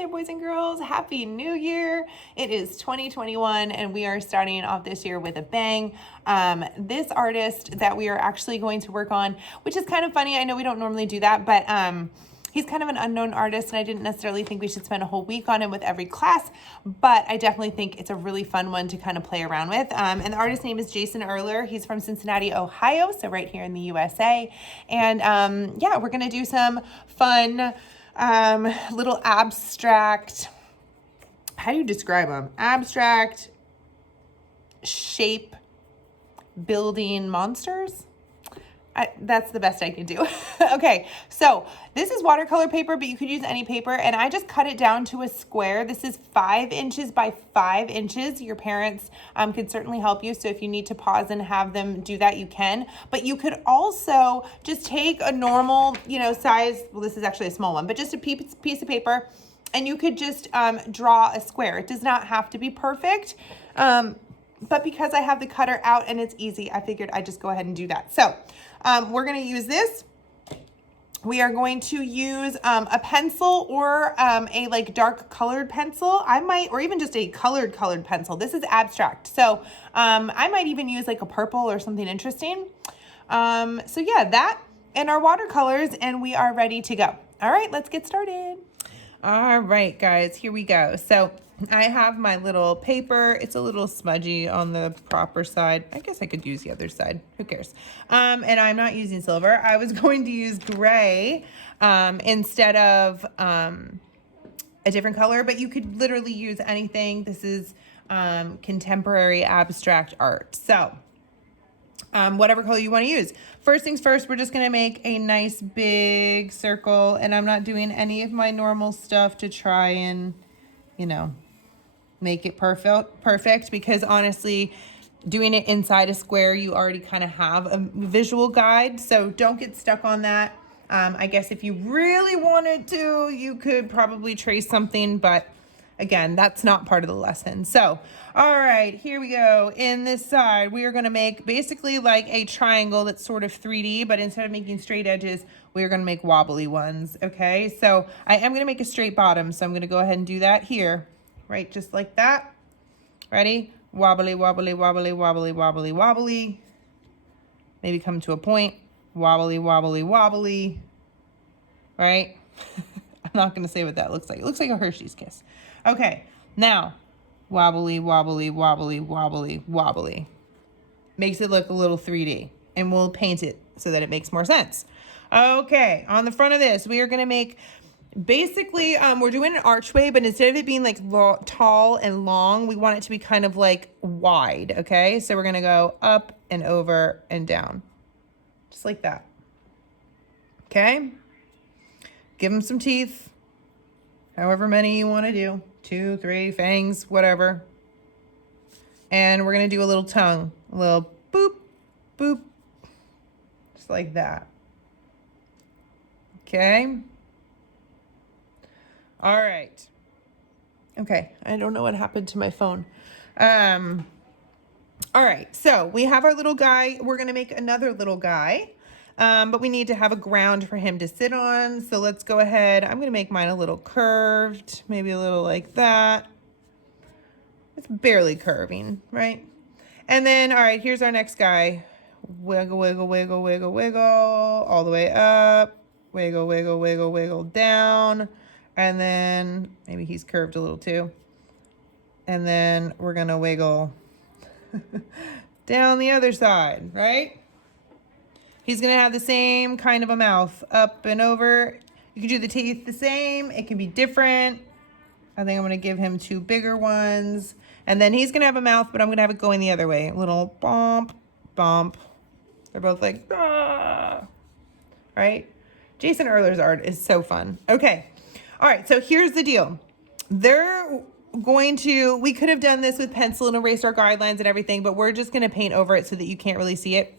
there, boys and girls. Happy New Year. It is 2021 and we are starting off this year with a bang. This artist that we are actually going to work on, which is kind of funny. I know we don't normally do that, but he's kind of an unknown artist and I didn't necessarily think we should spend a whole week on him with every class, but I definitely think it's a really fun one to kind of play around with. And the artist's name is Jason Erler. He's from Cincinnati, Ohio, so right here in the USA. And yeah, we're gonna do some fun little abstract, how do you describe them? Abstract shape building monsters. That's the best I can do. Okay, so this is watercolor paper, but you could use any paper, and I just cut it down to a square. This is 5 inches by 5 inches. Your parents could certainly help you, so if you need to pause and have them do that, you can. But you could also just take a normal, size, well, this is actually a small one, but just a piece of paper, and you could just draw a square. It does not have to be perfect, but because I have the cutter out and it's easy, I figured I'd just go ahead and do that. So we're going to use this. We are going to use a pencil or a like dark colored pencil. I might, or even just a colored pencil. This is abstract. So I might even use like a purple or something interesting. So yeah, that and our watercolors, and we are ready to go. All right, let's get started. All right, guys, here we go. So I have my little paper. It's a little smudgy on the proper side. I guess I could use the other side. Who cares? And I'm not using silver. I was going to use gray instead of a different color, but you could literally use anything. This is contemporary abstract art. So whatever color you want to use. First things first, we're just going to make a nice big circle, and I'm not doing any of my normal stuff to try and, make it perfect because honestly, doing it inside a square, you already kind of have a visual guide, so don't get stuck on that. I guess if you really wanted to, you could probably trace something, but again, that's not part of the lesson. So, all right, here we go. In this side, we are going to make basically like a triangle that's sort of 3D, but instead of making straight edges, we are going to make wobbly ones, okay? So I am going to make a straight bottom, so I'm going to go ahead and do that here, right? Just like that. Ready? Wobbly, wobbly, wobbly, wobbly, wobbly, wobbly. Maybe come to a point. Wobbly, wobbly, wobbly. Right? I'm not going to say what that looks like. It looks like a Hershey's Kiss. Okay, now, wobbly, wobbly, wobbly, wobbly, wobbly. Makes it look a little 3D, and we'll paint it so that it makes more sense. Okay, on the front of this, we are going to make, basically, we're doing an archway, but instead of it being like tall and long, we want it to be kind of like wide, okay? So we're going to go up and over and down, just like that. Okay? Give them some teeth, however many you want to do. 2, 3, fangs, whatever. And we're going to do a little tongue, a little boop, boop, just like that. Okay. All right. Okay. I don't know what happened to my phone. All right. So we have our little guy. We're going to make another little guy. But we need to have a ground for him to sit on. So let's go ahead. I'm going to make mine a little curved, maybe a little like that. It's barely curving, right? And then, all right, here's our next guy. Wiggle, wiggle, wiggle, wiggle, wiggle, all the way up. Wiggle, wiggle, wiggle, wiggle down. And then maybe he's curved a little too. And then we're going to wiggle down the other side, right? He's going to have the same kind of a mouth, up and over. You can do the teeth the same. It can be different. I think I'm going to give him 2 bigger ones. And then he's going to have a mouth, but I'm going to have it going the other way. A little bump, bump. They're both like, ah. Right? Jason Erler's art is so fun. Okay. All right. So here's the deal. They're going to, we could have done this with pencil and erased our guidelines and everything, but we're just going to paint over it so that you can't really see it.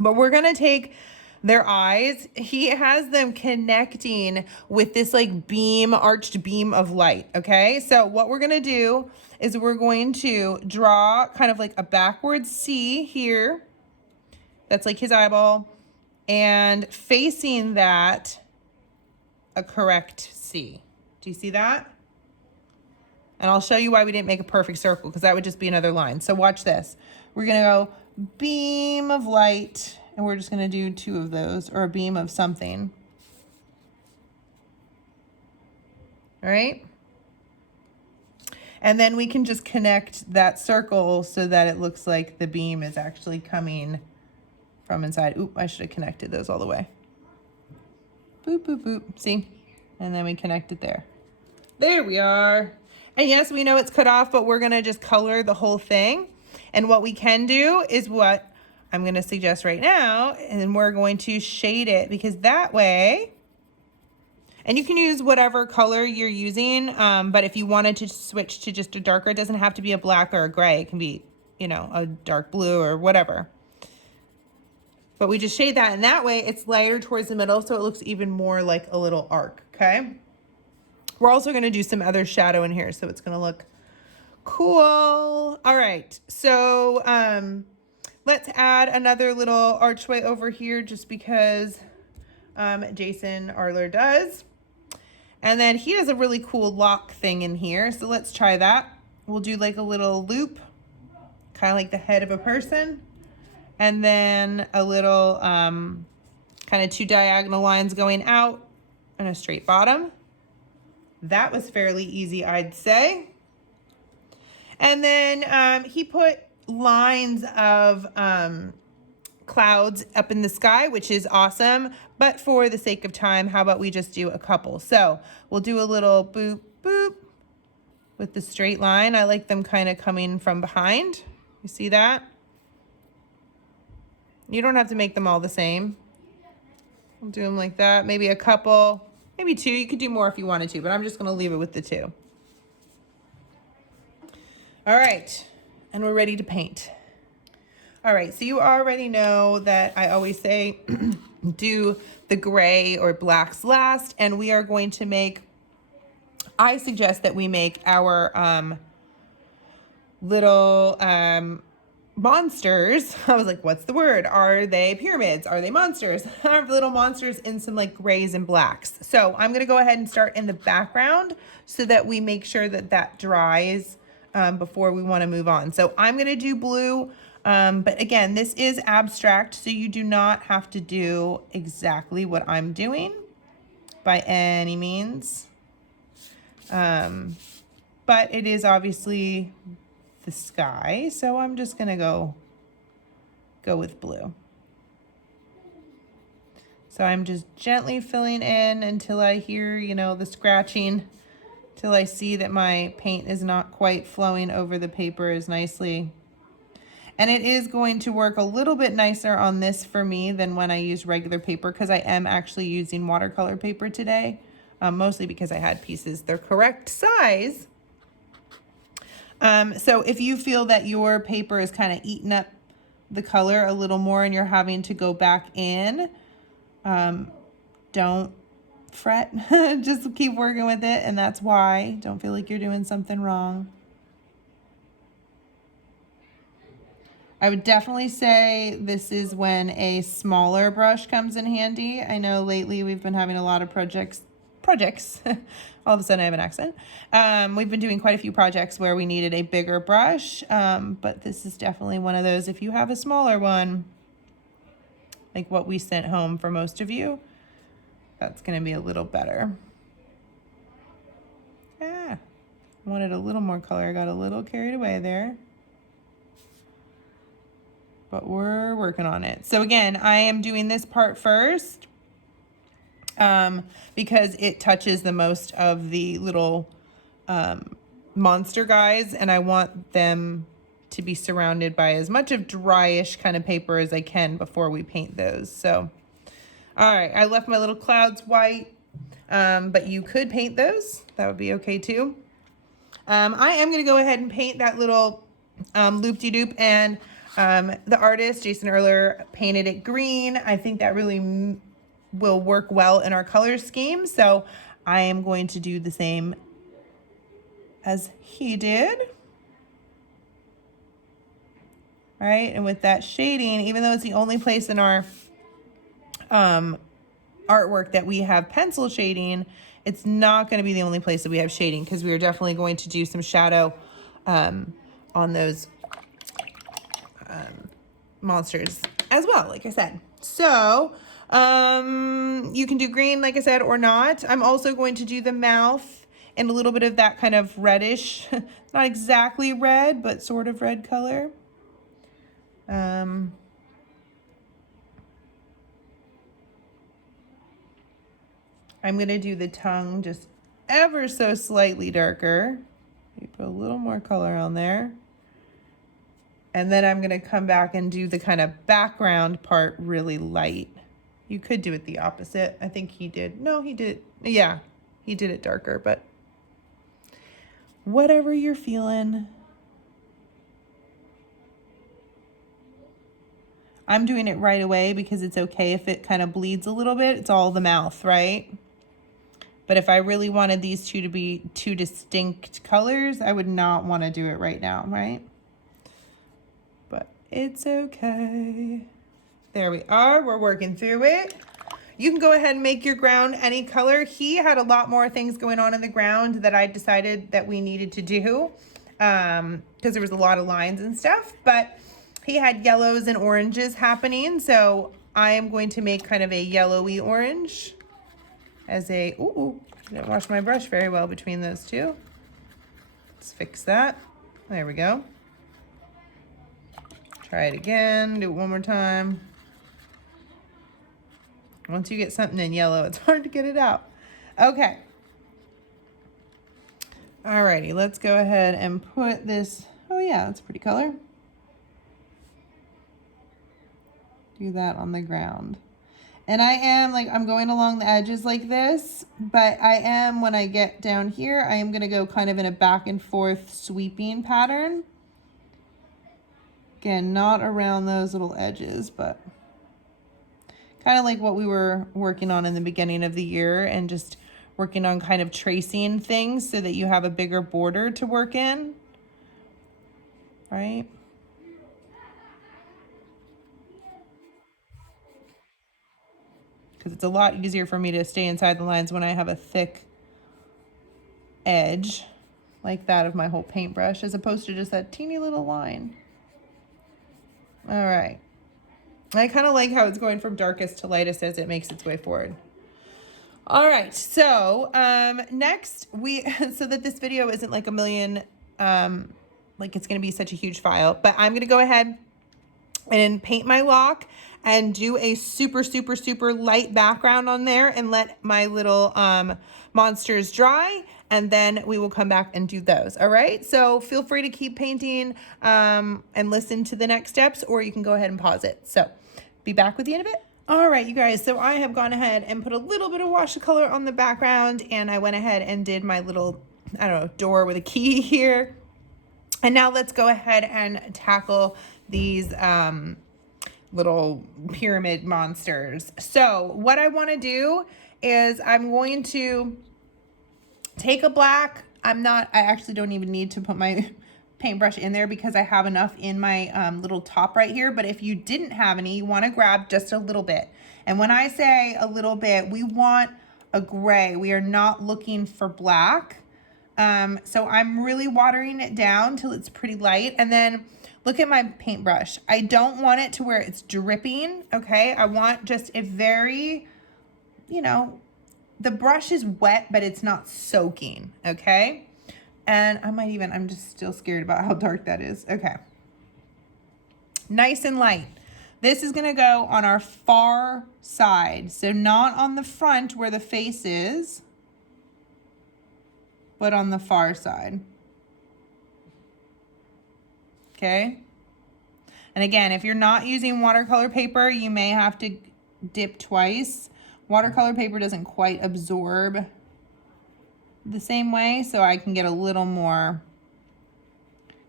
But we're going to take their eyes. He has them connecting with this like beam, arched beam of light. Okay. So what we're going to do is we're going to draw kind of like a backwards C here. That's like his eyeball. And facing that, a correct C. Do you see that? And I'll show you why we didn't make a perfect circle, because that would just be another line. So watch this. We're gonna go beam of light, and we're just gonna do 2 of those, or a beam of something. All right. And then we can just connect that circle so that it looks like the beam is actually coming from inside. Oop, I should have connected those all the way. Boop, boop, boop. See? And then we connect it there. There we are. And yes, we know it's cut off, but we're gonna just color the whole thing. And what we can do is what I'm gonna suggest right now, and we're going to shade it, because that way, and you can use whatever color you're using, but if you wanted to switch to just a darker, it doesn't have to be a black or a gray. It can be, you know, a dark blue or whatever. But we just shade that, and that way it's lighter towards the middle, so it looks even more like a little arc, okay? We're also gonna do some other shadow in here, so it's gonna look cool. All right, so let's add another little archway over here, just because Jason Erler does. And then he has a really cool lock thing in here, so let's try that. We'll do like a little loop, kind of like the head of a person, and then a little kind of 2 diagonal lines going out and a straight bottom. That was fairly easy, I'd say. And then he put lines of clouds up in the sky, which is awesome. But for the sake of time, how about we just do a couple? So we'll do a little boop, boop with the straight line. I like them kind of coming from behind. You see that? You don't have to make them all the same. We'll do them like that. Maybe a couple, maybe 2. You could do more if you wanted to, but I'm just gonna leave it with the 2. All right, and we're ready to paint. All right, so you already know that I always say do the gray or blacks last, and we are going to make, I suggest that we make our little monsters. I was like, what's the word? Are they pyramids? Are they monsters? Our little monsters in some like grays and blacks. So I'm gonna go ahead and start in the background so that we make sure that that dries before we wanna move on. So I'm gonna do blue. But again, this is abstract, so you do not have to do exactly what I'm doing by any means. But it is obviously the sky, so I'm just gonna go with blue. So I'm just gently filling in until I hear, you know, the scratching, till I see that my paint is not quite flowing over the paper as nicely. And it is going to work a little bit nicer on this for me than when I use regular paper, because I am actually using watercolor paper today, mostly because I had pieces the correct size. So if you feel that your paper is kind of eating up the color a little more and you're having to go back in, don't fret. Just keep working with it, and that's why. Don't feel like you're doing something wrong. I would definitely say this is when a smaller brush comes in handy. I know lately we've been having a lot of projects, all of a sudden I have an accent. We've been doing quite a few projects where we needed a bigger brush, but this is definitely one of those. If you have a smaller one, like what we sent home for most of you, that's gonna be a little better. I wanted a little more color. I got a little carried away there, but we're working on it. So again, I am doing this part first because it touches the most of the little monster guys, and I want them to be surrounded by as much of dryish kind of paper as I can before we paint those. So, all right, I left my little clouds white, but you could paint those. That would be okay too. I am gonna go ahead and paint that little loop-de-doop, and the artist, Jason Erler, painted it green. I think that really will work well in our color scheme. So I am going to do the same as he did. All right, and with that shading, even though it's the only place in our artwork that we have pencil shading, It's not going to be the only place that we have shading, because we are definitely going to do some shadow on those monsters as well, like I said. So you can do green, like I said, or not. I'm also going to do the mouth and a little bit of that kind of reddish, not exactly red, but sort of red color. I'm going to do the tongue just ever so slightly darker. Maybe put a little more color on there. And then I'm going to come back and do the kind of background part really light. You could do it the opposite. I think he did. No, he did it. Yeah, he did it darker, but whatever you're feeling. I'm doing it right away because it's okay if it kind of bleeds a little bit. It's all the mouth, right? But if I really wanted these two to be two distinct colors, I would not want to do it right now, right? But it's okay. There we are. We're working through it. You can go ahead and make your ground any color. He had a lot more things going on in the ground that I decided that we needed to do because there was a lot of lines and stuff. But he had yellows and oranges happening. So I am going to make kind of a yellowy orange as a, ooh, I didn't wash my brush very well between those two. Let's fix that. There we go. Try it again, do it one more time. Once you get something in yellow, it's hard to get it out. Okay. Alrighty, let's go ahead and put this, oh yeah, that's a pretty color. Do that on the ground. And I am like, I'm going along the edges like this, but I am, when I get down here, I am gonna go kind of in a back and forth sweeping pattern. Again, not around those little edges, but kind of like what we were working on in the beginning of the year, and just working on kind of tracing things so that you have a bigger border to work in, right? Because it's a lot easier for me to stay inside the lines when I have a thick edge like that of my whole paintbrush, as opposed to just that teeny little line. All right. I kind of like how it's going from darkest to lightest as it makes its way forward. All right, so next so that this video isn't like a million, like it's gonna be such a huge file, but I'm gonna go ahead and paint my lock and do a super, super, super light background on there and let my little monsters dry, and then we will come back and do those. All right, so feel free to keep painting and listen to the next steps, or you can go ahead and pause it. So be back with you in a bit. All right, you guys, so I have gone ahead and put a little bit of watercolor on the background, and I went ahead and did my little, I don't know, door with a key here. And now let's go ahead and tackle these little pyramid monsters. So what I want to do is I'm going to take a black. I actually don't even need to put my paintbrush in there because I have enough in my little top right here. But if you didn't have any, you want to grab just a little bit. And when I say a little bit, we want a gray. We are not looking for black. So I'm really watering it down till it's pretty light. And then look at my paintbrush. I don't want it to where it's dripping, okay? I want just a very, you know, the brush is wet, but it's not soaking, okay? And I'm just still scared about how dark that is. Okay. Nice and light. This is gonna go on our far side. So not on the front where the face is, but on the far side. Okay. And again, if you're not using watercolor paper, you may have to dip twice. Watercolor paper doesn't quite absorb the same way, so I can get a little more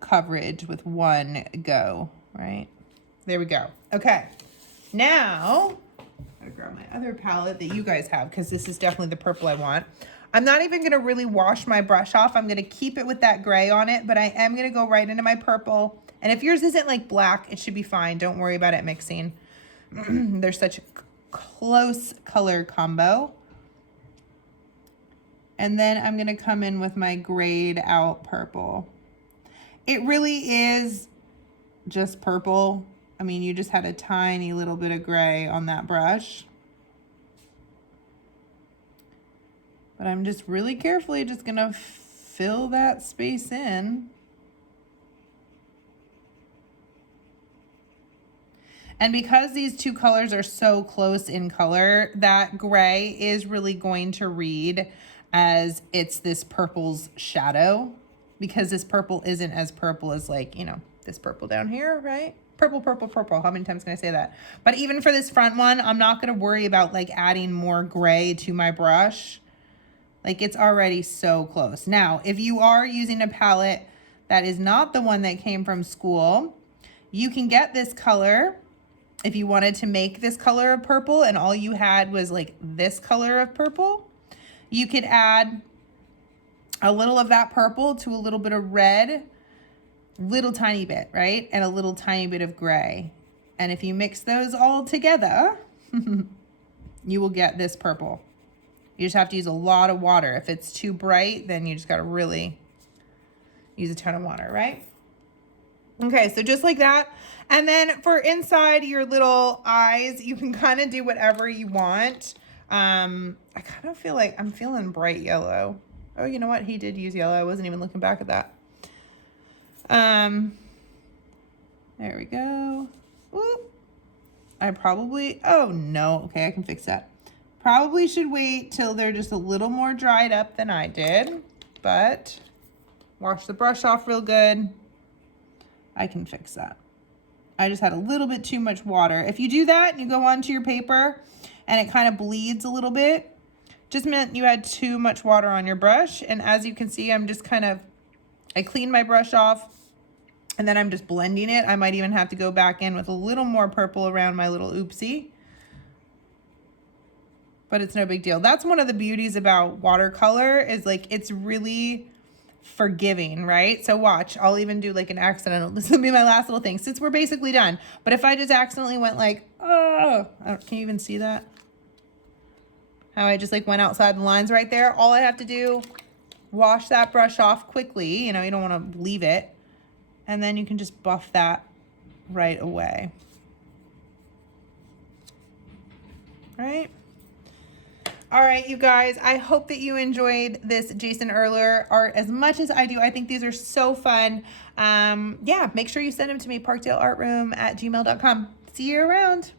coverage with one go, right? There we go. Okay. Now, I'm gonna grab my other palette that you guys have, because this is definitely the purple I want. I'm not even gonna really wash my brush off. I'm gonna keep it with that gray on it, but I am gonna go right into my purple. And if yours isn't like black, it should be fine. Don't worry about it mixing. They're such a close color combo. And then I'm gonna come in with my grayed out purple. It really is just purple. I mean, you just had a tiny little bit of gray on that brush. But I'm just really carefully just gonna fill that space in. And because these two colors are so close in color, that gray is really going to read as it's this purple's shadow, because this purple isn't as purple as, like, you know, this purple down here, right? Purple, purple, purple. How many times can I say that? But even for this front one, I'm not gonna worry about like adding more gray to my brush. Like, it's already so close. Now, if you are using a palette that is not the one that came from school, you can get this color. If you wanted to make this color of purple and all you had was like this color of purple, you could add a little of that purple to a little bit of red, little tiny bit, right? And a little tiny bit of gray. And if you mix those all together, you will get this purple. You just have to use a lot of water. If it's too bright, then you just got to really use a ton of water, right? Okay, so just like that. And then for inside your little eyes, you can kind of do whatever you want. I kind of feel like I'm feeling bright yellow. Oh, you know what? He did use yellow. I wasn't even looking back at that. There we go. Whoop. I probably, oh no, okay, I can fix that. Probably should wait till they're just a little more dried up than I did, but wash the brush off real good. I can fix that. I just had a little bit too much water. If you do that and you go onto your paper and it kind of bleeds a little bit, just meant you had too much water on your brush. And as you can see, I'm just kind of, I cleaned my brush off and then I'm just blending it. I might even have to go back in with a little more purple around my little oopsie. But it's no big deal. That's one of the beauties about watercolor, is like it's really forgiving, right? So watch, I'll even do like an accidental, this will be my last little thing since we're basically done. But if I just accidentally went like, oh, can you even see that? How I just like went outside the lines right there. All I have to do, wash that brush off quickly. You know, you don't want to leave it. And then you can just buff that right away. Right? All right, you guys, I hope that you enjoyed this Jason Erler art as much as I do. I think these are so fun. Yeah, make sure you send them to me, parkdaleartroom@gmail.com. See you around.